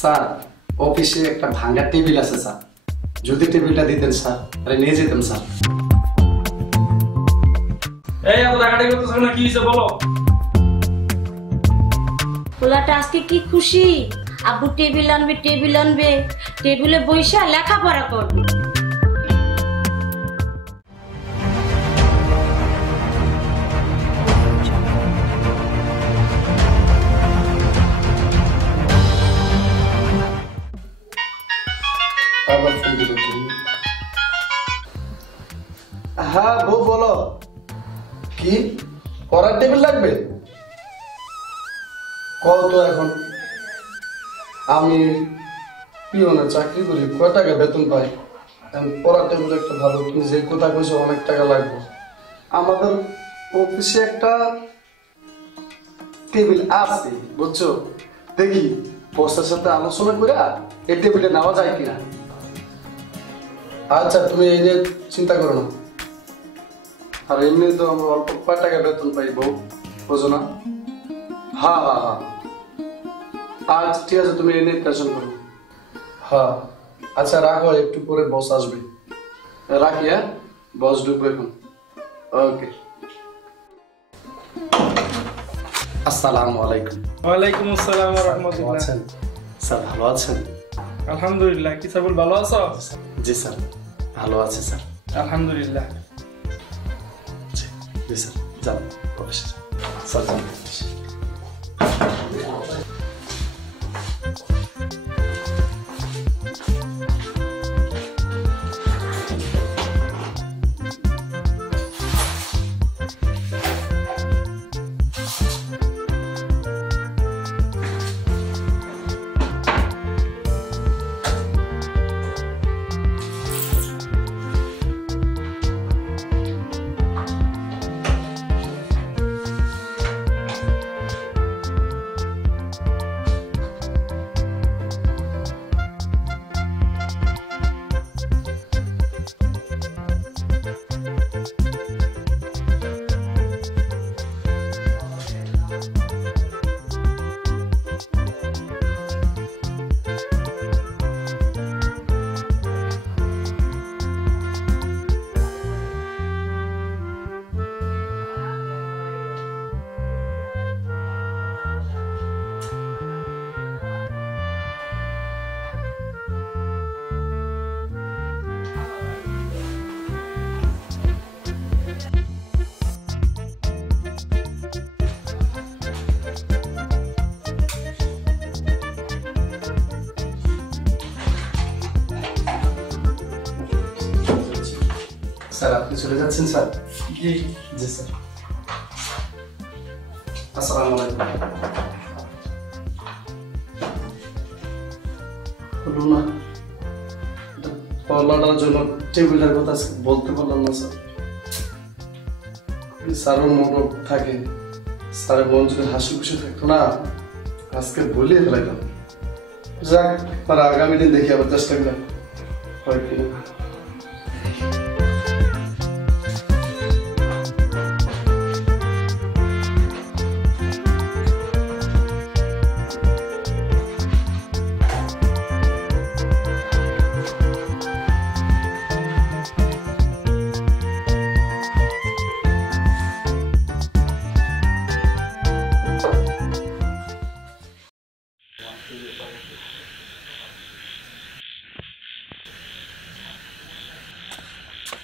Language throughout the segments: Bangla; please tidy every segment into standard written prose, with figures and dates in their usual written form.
স্যার অফিসে একটা ভাঙা টেবিল আছে স্যার, যদি টেবিলটা দিতেন স্যার আরে নিয়ে যেতাম স্যার। এই এত টাকাটা করতেছ না, কি হইছে বলো? পোলাটা আজকে কি খুশি, আব্বু টেবিল আনবে, টেবিলে বইসা লেখাপড়া করবে। হ্যাঁ বউ বলো, কি পড়ার টেবিল লাগবে? কত এখন? আমি পিওনের চাকরি করি, কয় টাকা বেতন পাই? পড়ার টেবিল একটা ভালো, তুমি যে কথা কইছো অনেক টাকা লাগবে। আমাদের অফিসে একটা টেবিল আছে বুঝছো, দেখি বসের সাথে আলোচনা করে এই টেবিলে নেওয়া যায় কিনা। আচ্ছা তুমি এই নিয়ে চিন্তা করো না, আর এমনি তো আমরা অল্প কয় টাকা বেতন পাই বউ, বুঝো না? হ্যাঁ হ্যাঁ হ্যাঁ আচ্ছা ঠিক আছে, তুমি এই নিয়ে টেনশন করো। হ্যাঁ আচ্ছা রাখো, একটু পরে বস আসবে, রাখি। হ্যাঁ বস ঢুকবে এখন। ওকে আসসালামু আলাইকুম। ওয়ালাইকুম আসসালাম ওয়া রাহমাতুল্লাহ। আছেন স্যার? ভালো আছেন? আলহামদুলিল্লাহ। কি সাবুল ভালো আছো? জি স্যার ভালো আছে স্যার। আলহামদুলিল্লাহ। জি স্যার যান অফিসে স্যার যান। স্যার আপনি চলে যাচ্ছেন স্যার? জি জি স্যার। আসসালামু আলাইকুম। বলুন না, পড়াটার জন্য টেবিলের কথা বলতে পারলাম না স্যার। স্যারও মন থাকে, স্যারের মন যদি হাসি খুশি থাকতো না আজকে বলিয়ে ফেলাইতাম। যাক আর আগামী দিন দেখি আবার চেষ্টা করে হয় কিনা।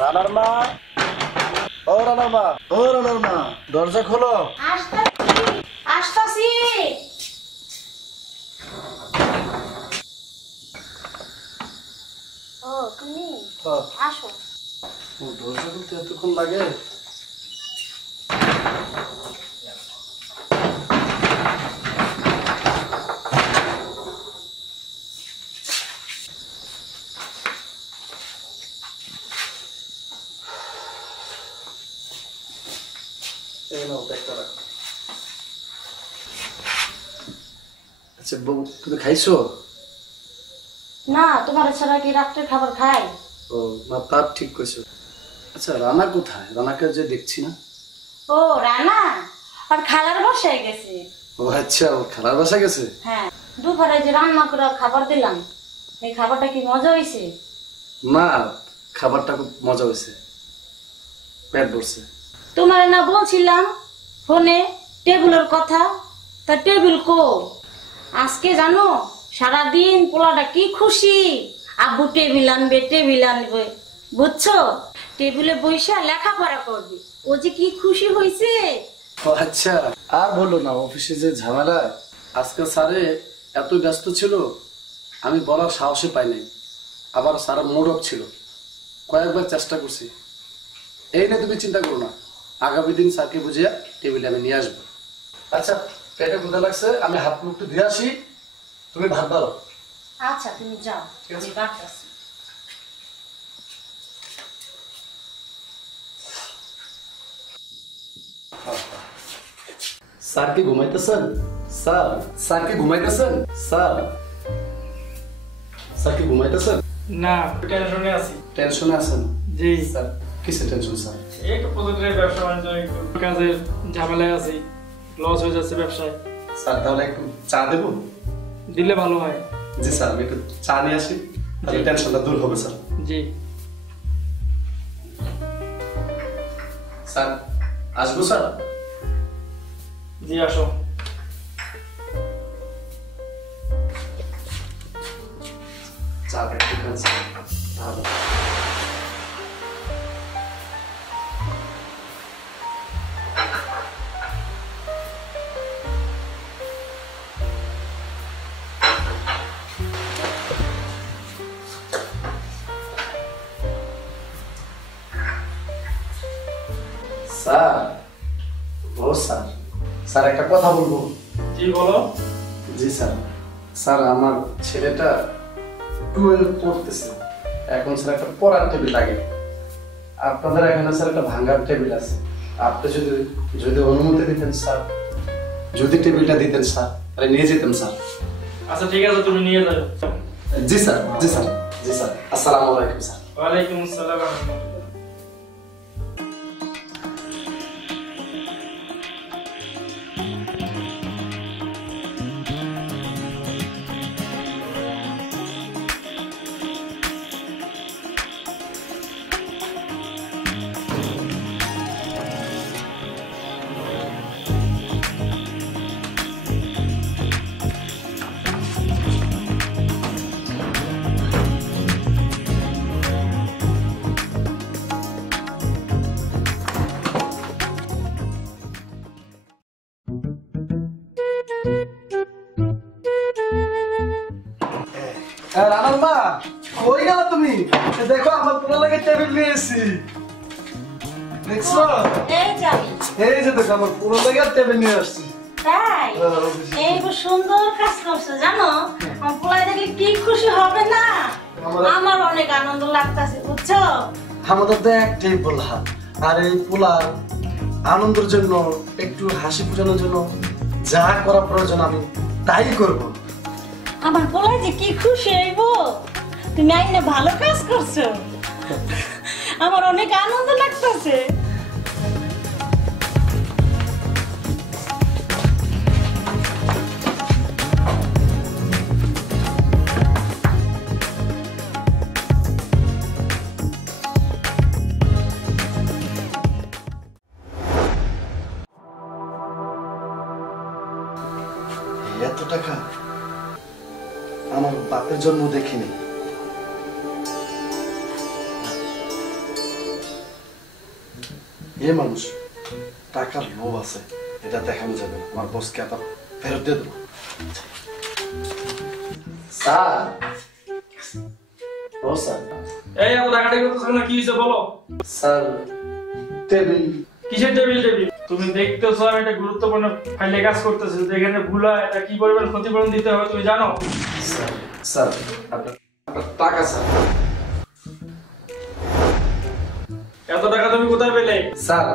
রানার মা, ও রানার মা, ও রানার মা, দরজা খোলো। আসতাছি। ও তুমি আসো। দরজা খুলতে এতক্ষণ লাগে? আচ্ছা বউ তুমি খাইছো? না, তোমার ছাড়া কি রাত্রে খাবার খাই? ও না, তার ঠিক কইছো। আচ্ছা রানা কোথায়? রানাকে যে দেখছি না। ও রানা আর খালার বাসায় গেছে। ও আচ্ছা, ও খালার বাসায় গেছে। হ্যাঁ। দুপুরে যে রান্না করে খাবার দিলাম এই খাবারটা কি মজা হয়েছে? না, খাবারটা খুব মজা হয়েছে, পেট ভরছে। তোমার না বলছিলাম ফোনে টেবিলের কথা, তা টেবিল কো? আজকে জানো সারাদিন পোলাটা কি খুশি, আব্বু টেবিল আনবে বুঝছো, টেবিলে বসে লেখাপড়া করবে, ও যে কি খুশি হয়েছে। ও আচ্ছা, আর বললো না, অফিসে যে ঝামেলা, আজকে স্যারে এত ব্যস্ত ছিল আমি বলার সাহসে পাই নাই। আবার স্যার মুড অফ ছিল, কয়েকবার চেষ্টা করছি। এই নিয়ে তুমি চিন্তা করো না, আগামী দিন স্যারকে বুঝিয়ে টেবিলে আমি নিয়ে আসবো। আচ্ছা, পেটে ক্ষুধা লাগছে, আমি হাত মুখ একটু ধুয়ে আসি, তুমি ভাত বাড়ো। আচ্ছা তুমি যাও, ঠিক আছে। আমি বাড়তেছি। স্যার কি ঘুমাইতেছেন? স্যার স্যার কি ঘুমাইতেছেন? স্যার স্যার কি ঘুমাইতেছেন? না, টেনশনে আছি। টেনশনে আছেন? জি স্যার কিসের টেনশন স্যার? একটু প্রজেক্টের ব্যবসা বাণিজ্য, একটু কাজের ঝামেলায় আছি, লস হয়ে যাচ্ছে ব্যবসায়। স্যার তাহলে একটু চা দেবো? দিলে ভালো হয়। জি স্যার, আমি একটু চা নিয়ে আসি, তাহলে টেনশনটা দূর হবে স্যার। জি স্যার আসবো স্যার? জি আসো। চাটা একটু খান স্যার, ভালো। স্যার, ও স্যার, স্যার একটা কথা বলবো? জি বলো। জি স্যার, স্যার আমার ছেলেটা 12 পড়তেছে, এখন স্যার একটা পড়ার টেবিল লাগে। আপনাদের এখানে স্যার একটা ভাঙার টেবিল আছে, আপনি যদি যদি অনুমতি দিতেন স্যার, যদি টেবিলটা দিতেন স্যার, তাহলে নিয়ে যেতাম স্যার। আচ্ছা ঠিক আছে, তুমি নিয়ে যাও। জি স্যার, জি স্যার, জি স্যার। আসসালামু আলাইকুম স্যার। ওয়ালাইকুম আসসালাম ওয়া রাহমাতুল্লাহ। রানার মা, কই গেল তুমি? দেখো আমার পুরো লাগে টেবিল নিয়ে এসেছি, দেখছো? এই যাবি এই যে দেখো আমার পুরো লাগে টেবিল নিয়ে আসছি। তাই? এই সুন্দর কাজ করছো জানো, আমার পোলায় দেখলে কি খুশি হবে না, আমার অনেক আনন্দ লাগতেছে বুঝছো। আমাদের তো একটাই পোলা, আর এই পোলার আনন্দের জন্য, একটু হাসি ফুটানোর জন্য যা করা প্রয়োজন আমি তাই করব। আমার পোলায় যে কি খুশি হইব, তুমি আইনে ভালো কাজ করছো, আমার অনেক আনন্দ লাগতেছে। এত টাকা আমার বাপের জন্ম দেখিনি। এ মানুষ, টাকার লোভ আছে, এটা দেখানো যাবে না, আমার বসকে আবার ফেরত দিয়ে দেবো। স্যার, ও স্যার। এই এত টাকাটাই করতেছো না, কি হয়েছে বলো? Sir table. কিসের টেবিল? তুমি দেখতেছো আমি একটা গুরুত্বপূর্ণ ফাইলে কাজ করতেছি, যদি এখানে ভুল হয় এটা কি পরিমাণ ক্ষতিপূরণ দিতে হবে তুমি জানো? স্যার, স্যার আপনার টাকা স্যার। এত টাকা তুমি কোথায় পেলে? স্যার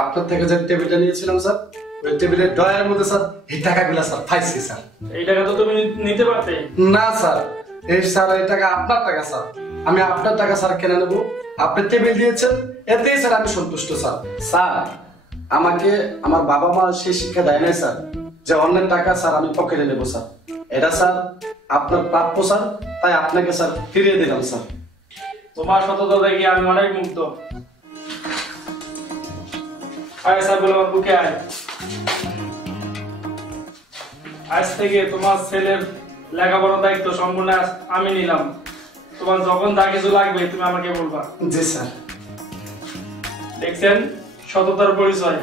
আপনার থেকে যে টেবিলটা নিয়েছিলাম স্যার, ওই টেবিলের ড্রয়ারের মধ্যে স্যার এই টাকাগুলো স্যার পাইছি স্যার। এই টাকা তো তুমি নিতে পারতে। না স্যার, এই স্যার এই টাকা আপনার টাকা স্যার, আমি আপনার টাকা স্যার কেন নেবো? আপনি টেবিল দিয়েছেন, এতেই স্যার আমি সন্তুষ্ট স্যার। স্যার আমাকে আমার বাবা মা সেই শিক্ষা দেয় নাই স্যার যে অন্যের টাকা স্যার আমি পকেটে নেবো স্যার। এটা স্যার আপনার প্রাপ্য স্যার, তাই আপনাকে স্যার ফিরিয়ে দিলাম স্যার। তোমার সততা দেখি আমি অনেক মুগ্ধ। আয় স্যার বলে আমার বুকে আয়। আজ থেকে তোমার ছেলের লেখাপড়ার দায়িত্ব সম্পূর্ণ আমি নিলাম। তোমার যখন যা কিছু লাগবে তুমি আমাকে বলবা। জি স্যার। দেখছেন সততার পরিচয়।